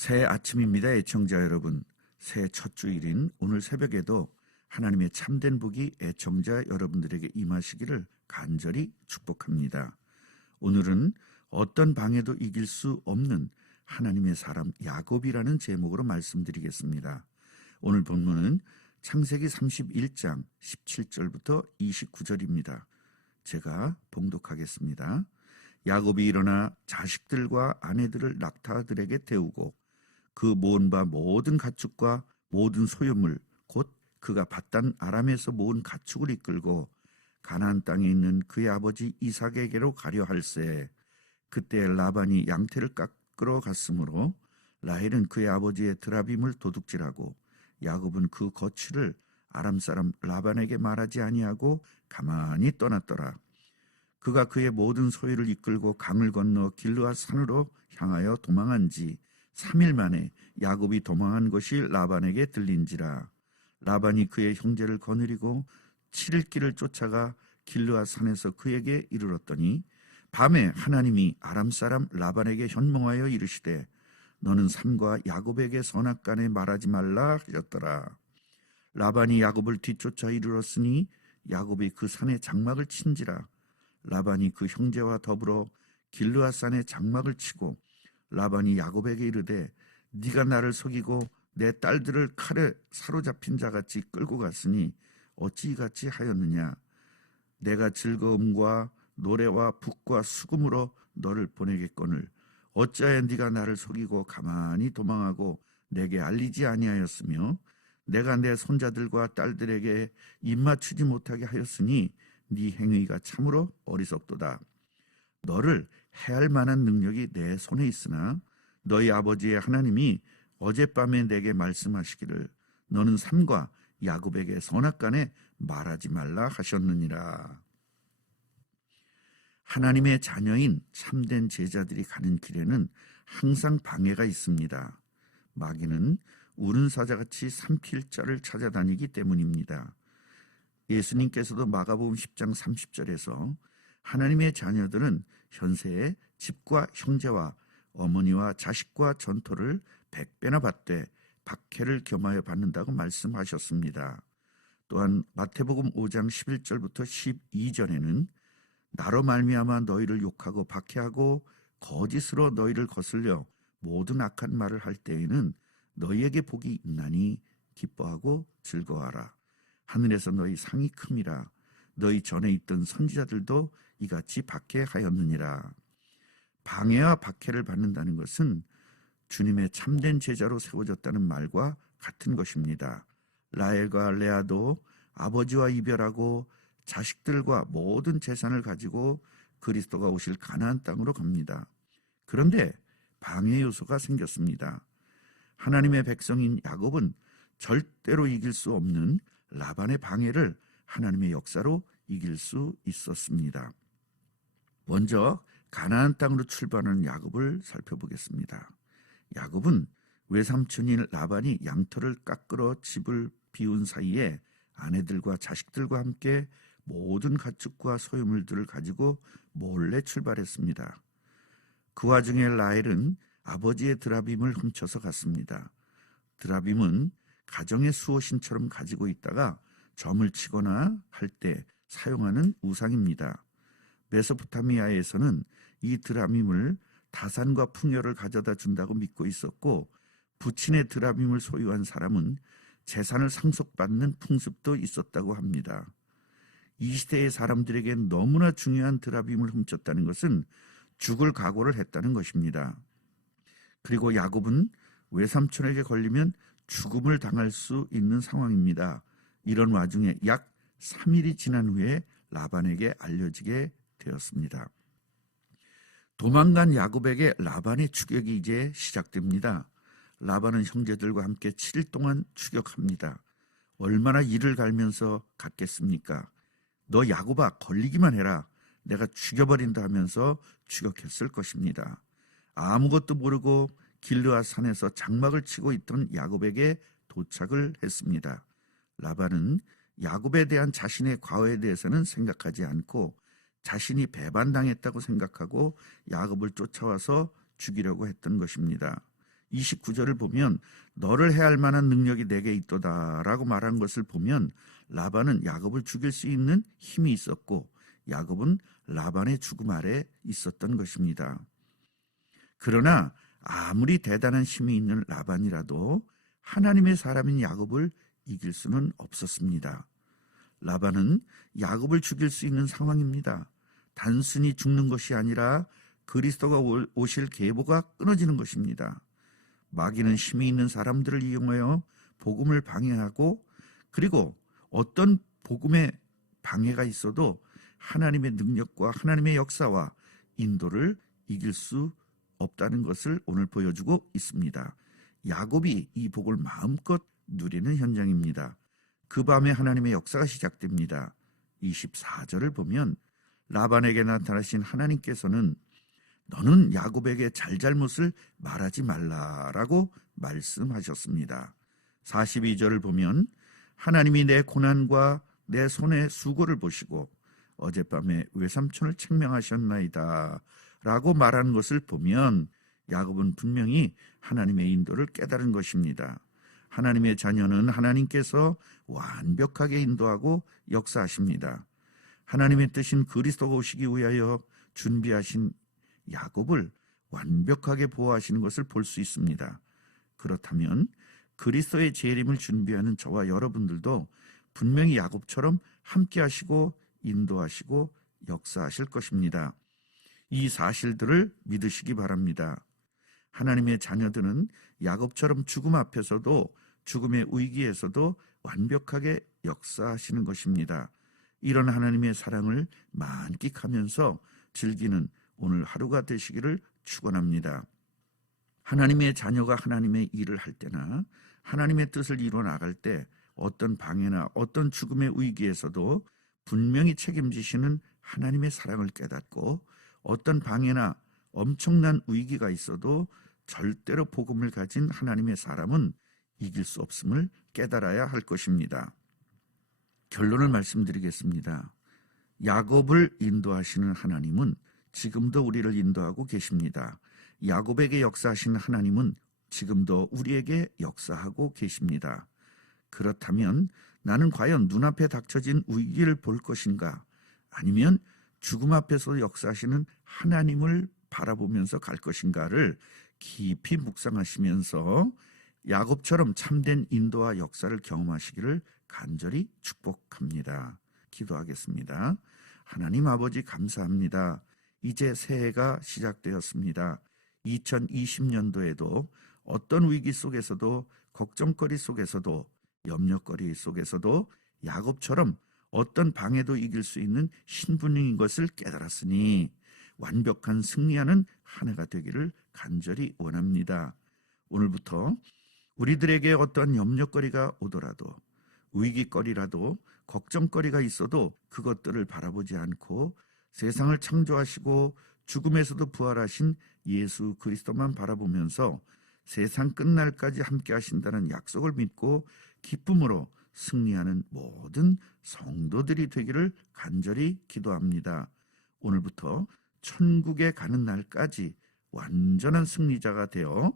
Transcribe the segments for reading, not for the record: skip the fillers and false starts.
새 아침입니다, 애청자 여러분. 새해 첫 주일인 오늘 새벽에도 하나님의 참된 복이 애청자 여러분들에게 임하시기를 간절히 축복합니다. 오늘은 어떤 방해도 이길 수 없는 하나님의 사람 야곱이라는 제목으로 말씀드리겠습니다. 오늘 본문은 창세기 31장 17절부터 29절입니다. 제가 봉독하겠습니다. 야곱이 일어나 자식들과 아내들을 낙타들에게 태우고 그 모은 바 모든 가축과 모든 소유물 곧 그가 밧단 아람에서 모은 가축을 이끌고 가나안 땅에 있는 그의 아버지 이삭에게로 가려 할세. 그때 라반이 양태를 깎으러 갔으므로 라헬은 그의 아버지의 드라빔을 도둑질하고 야곱은 그 거취를 아람 사람 라반에게 말하지 아니하고 가만히 떠났더라. 그가 그의 모든 소유를 이끌고 강을 건너 길르앗 산으로 향하여 도망한 지 3일 만에 야곱이 도망한 것이 라반에게 들린지라. 라반이 그의 형제를 거느리고 7일 길을 쫓아가 길르앗 산에서 그에게 이르렀더니 밤에 하나님이 아람 사람 라반에게 현몽하여 이르시되 너는 삼과 야곱에게 선악간에 말하지 말라 하셨더라. 라반이 야곱을 뒤쫓아 이르렀으니 야곱이 그 산에 장막을 친지라. 라반이 그 형제와 더불어 길르앗 산에 장막을 치고 라반이 야곱에게 이르되 네가 나를 속이고 내 딸들을 칼에 사로잡힌 자같이 끌고 갔으니 어찌 이같이 하였느냐. 내가 즐거움과 노래와 북과 수금으로 너를 보내겠거늘 어찌하여 네가 나를 속이고 가만히 도망하고 내게 알리지 아니하였으며 내가 내 손자들과 딸들에게 입맞추지 못하게 하였으니 네 행위가 참으로 어리석도다. 너를 해할 만한 능력이 내 손에 있으나 너희 아버지의 하나님이 어젯밤에 내게 말씀하시기를 너는 삼과 야곱에게 선악간에 말하지 말라 하셨느니라. 하나님의 자녀인 참된 제자들이 가는 길에는 항상 방해가 있습니다. 마귀는 우는 사자같이 삼킬 자를 찾아다니기 때문입니다. 예수님께서도 마가복음 10장 30절에서 하나님의 자녀들은 현세에 집과 형제와 어머니와 자식과 전토를 100배나 받되 박해를 겸하여 받는다고 말씀하셨습니다. 또한 마태복음 5장 11절부터 12절에는 나로 말미암아 너희를 욕하고 박해하고 거짓으로 너희를 거슬려 모든 악한 말을 할 때에는 너희에게 복이 있나니 기뻐하고 즐거워하라. 하늘에서 너희 상이 큼이라. 너희 전에 있던 선지자들도 이같이 박해하였느니라. 방해와 박해를 받는다는 것은 주님의 참된 제자로 세워졌다는 말과 같은 것입니다. 라헬과 레아도 아버지와 이별하고 자식들과 모든 재산을 가지고 그리스도가 오실 가나안 땅으로 갑니다. 그런데 방해 요소가 생겼습니다. 하나님의 백성인 야곱은 절대로 이길 수 없는 라반의 방해를 하나님의 역사로 이길 수 있었습니다. 먼저 가나안 땅으로 출발하는 야곱을 살펴보겠습니다. 야곱은 외삼촌인 라반이 양털을 깎으러 집을 비운 사이에 아내들과 자식들과 함께 모든 가축과 소유물들을 가지고 몰래 출발했습니다. 그 와중에 라헬은 아버지의 드라빔을 훔쳐서 갔습니다. 드라빔은 가정의 수호신처럼 가지고 있다가 점을 치거나 할 때 사용하는 우상입니다. 메소포타미아에서는 이 드라빔을 다산과 풍요를 가져다 준다고 믿고 있었고 부친의 드라빔을 소유한 사람은 재산을 상속받는 풍습도 있었다고 합니다. 이 시대의 사람들에게 너무나 중요한 드라빔을 훔쳤다는 것은 죽을 각오를 했다는 것입니다. 그리고 야곱은 외삼촌에게 걸리면 죽음을 당할 수 있는 상황입니다. 이런 와중에 약 3일이 지난 후에 라반에게 알려지게 되었습니다. 도망간 야곱에게 라반의 추격이 이제 시작됩니다. 라반은 형제들과 함께 7일 동안 추격합니다. 얼마나 이를 갈면서 갔겠습니까? 너 야곱아 걸리기만 해라. 내가 죽여버린다 하면서 추격했을 것입니다. 아무것도 모르고 길르앗 산에서 장막을 치고 있던 야곱에게 도착을 했습니다. 라반은 야곱에 대한 자신의 과거에 대해서는 생각하지 않고 자신이 배반당했다고 생각하고 야곱을 쫓아와서 죽이려고 했던 것입니다. 29절을 보면 너를 해할 만한 능력이 내게 있도다라고 말한 것을 보면 라반은 야곱을 죽일 수 있는 힘이 있었고 야곱은 라반의 죽음 아래 있었던 것입니다. 그러나 아무리 대단한 힘이 있는 라반이라도 하나님의 사람인 야곱을 이길 수는 없었습니다. 라반은 야곱을 죽일 수 있는 상황입니다. 단순히 죽는 것이 아니라 그리스도가 오실 계보가 끊어지는 것입니다. 마귀는 힘이 있는 사람들을 이용하여 복음을 방해하고 그리고 어떤 복음의 방해가 있어도 하나님의 능력과 하나님의 역사와 인도를 이길 수 없다는 것을 오늘 보여주고 있습니다. 야곱이 이 복을 마음껏 누리는 현장입니다. 그 밤에 하나님의 역사가 시작됩니다. 24절을 보면 라반에게 나타나신 하나님께서는 너는 야곱에게 잘잘못을 말하지 말라라고 말씀하셨습니다. 42절을 보면 하나님이 내 고난과 내 손의 수고를 보시고 어젯밤에 외삼촌을 책명하셨나이다 라고 말하는 것을 보면 야곱은 분명히 하나님의 인도를 깨달은 것입니다. 하나님의 자녀는 하나님께서 완벽하게 인도하고 역사하십니다. 하나님의 뜻인 그리스도가 오시기 위하여 준비하신 야곱을 완벽하게 보호하시는 것을 볼 수 있습니다. 그렇다면 그리스도의 재림을 준비하는 저와 여러분들도 분명히 야곱처럼 함께 하시고 인도하시고 역사하실 것입니다. 이 사실들을 믿으시기 바랍니다. 하나님의 자녀들은 야곱처럼 죽음 앞에서도 죽음의 위기에서도 완벽하게 역사하시는 것입니다. 이런 하나님의 사랑을 만끽하면서 즐기는 오늘 하루가 되시기를 축원합니다. 하나님의 자녀가 하나님의 일을 할 때나 하나님의 뜻을 이루어 나갈 때 어떤 방해나 어떤 죽음의 위기에서도 분명히 책임지시는 하나님의 사랑을 깨닫고 어떤 방해나 엄청난 위기가 있어도 절대로 복음을 가진 하나님의 사람은 이길 수 없음을 깨달아야 할 것입니다. 결론을 말씀드리겠습니다. 야곱을 인도하시는 하나님은 지금도 우리를 인도하고 계십니다. 야곱에게 역사하시는 하나님은 지금도 우리에게 역사하고 계십니다. 그렇다면 나는 과연 눈앞에 닥쳐진 위기를 볼 것인가? 아니면 죽음 앞에서 역사하시는 하나님을 바라보면서 갈 것인가를 깊이 묵상하시면서 야곱처럼 참된 인도와 역사를 경험하시기를 간절히 축복합니다. 기도하겠습니다. 하나님 아버지 감사합니다. 이제 새해가 시작되었습니다. 2020년도에도 어떤 위기 속에서도 걱정거리 속에서도 염려거리 속에서도 야곱처럼 어떤 방해도 이길 수 있는 신분인 것을 깨달았으니 완벽한 승리하는 한 해가 되기를 간절히 원합니다. 오늘부터 우리들에게 어떤 염려거리가 오더라도 위기거리라도 걱정거리가 있어도 그것들을 바라보지 않고 세상을 창조하시고 죽음에서도 부활하신 예수 그리스도만 바라보면서 세상 끝날까지 함께 하신다는 약속을 믿고 기쁨으로 승리하는 모든 성도들이 되기를 간절히 기도합니다. 오늘부터 천국에 가는 날까지 완전한 승리자가 되어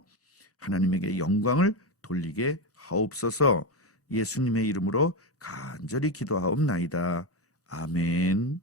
하나님에게 영광을 돌리게 하옵소서. 예수님의 이름으로 간절히 기도하옵나이다. 아멘.